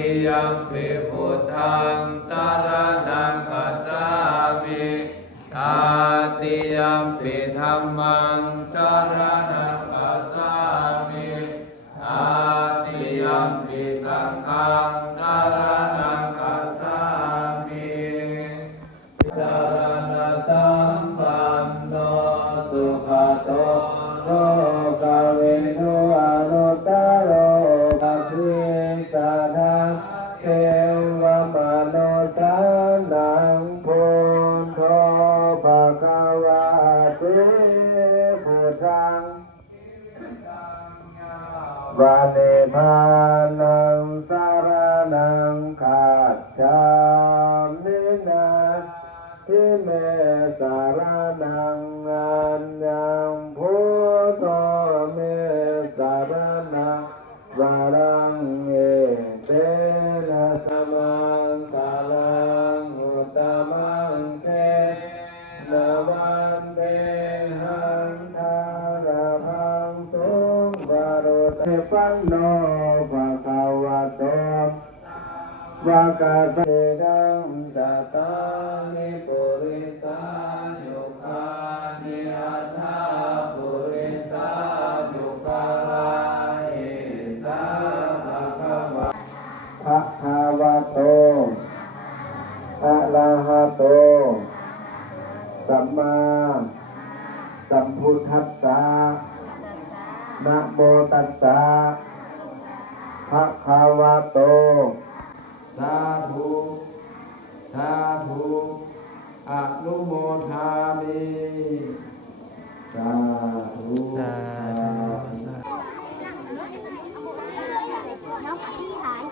ติยัมปิพุทธังสรณังคัจฉามิตาติยัมปิธัมมังสรณังคัจฉามิตาติยัมปิสังฆังสรณังคัจฉามิสรณสัมปันโนสุขโตโลกวิทูอนุตตโรภคิสทาเทวมนุสานังพุทโธภควาติพุทธังวะเนภานังสารนังคัจฉามินาทิเมสารนังอัญญังพุทโธเมสารนังวรังเอเตนะสมังคาลังอุตตมังเตนะวันเตหังทาราภังสุงวารุเตปันโนภะคะวะโตวากาเสดังตตานิปุริสายุคานิอัตถาปุริสายุคาลาเอสาภะคะวะภะคะวะโตอะระหะโตสัมมาสัมพุทธัสสะนะโมตัสสะภะคะวะโตสาธุสาธุอนุโมทามิสาธุสาธุสาธุ น้องที่หาย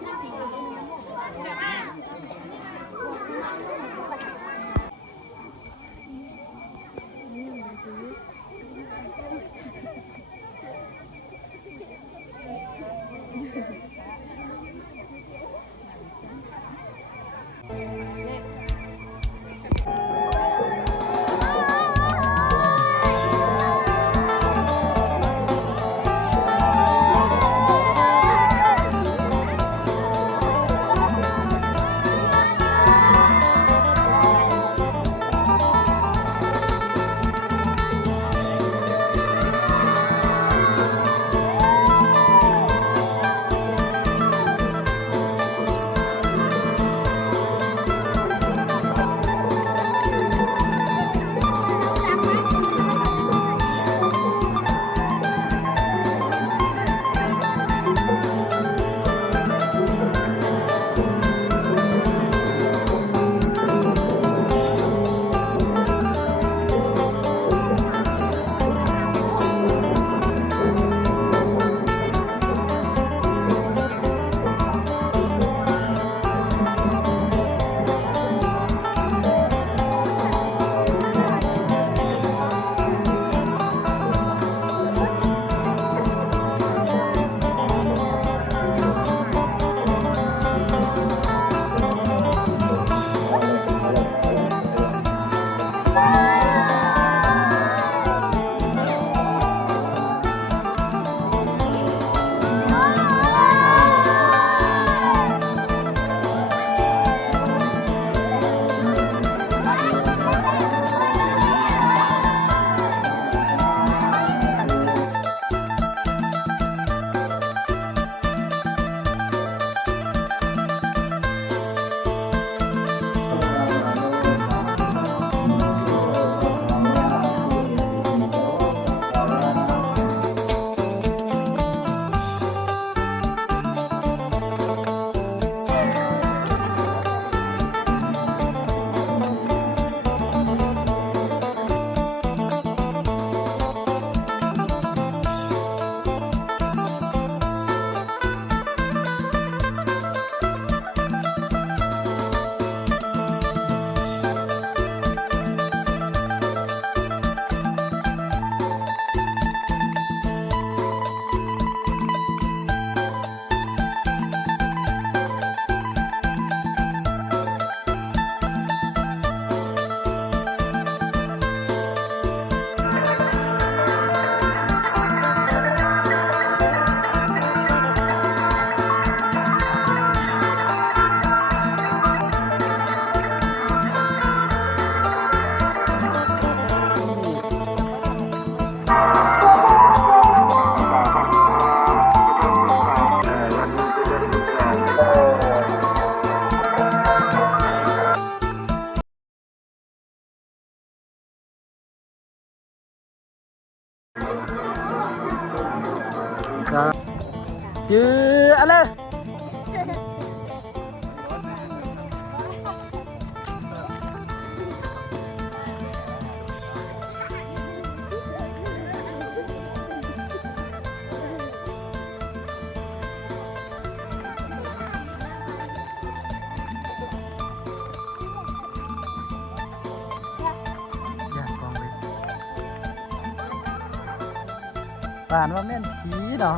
ป่านว่าแม่นผีเนาะ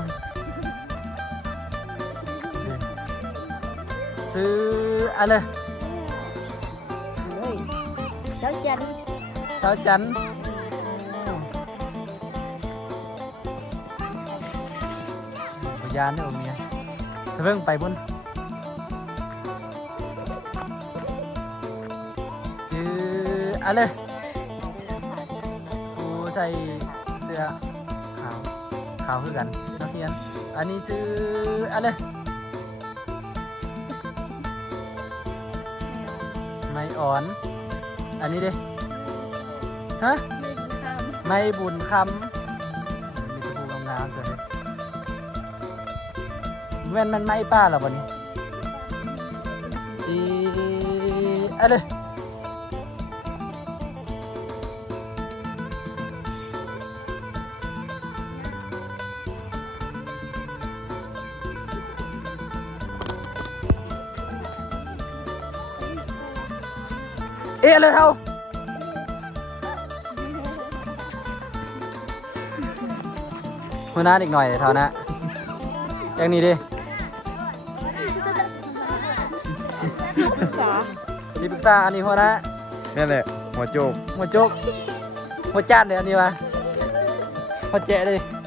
ซื้ออะไร เฮ้ยเจ้าจัน เช้าจันทร์พยานเนี่ยผมเมียเพิ่งไปบุญคืออะไรกูใส่เสื้อขาวขาวคือกันนักเรียนอันนี้ชื่ออะไรไม่อ่อนอันนี้ดิฮะ ไม่บุญคำ ไม่บุญคำมีตะปูงามๆเกิดเลยมันไม่ป้าเหรอวันนี้อีอะไรเอ๊ะเลยเท่าหัวหน้าอีกหน่อยเท่านะอย่างนี้ดินี่ปรึกษาอันนี้หัวหน้า นี่แหละหัวโจก หัวโจกหัวจานเดี๋ยวอันนี้มาหัวแจะดิ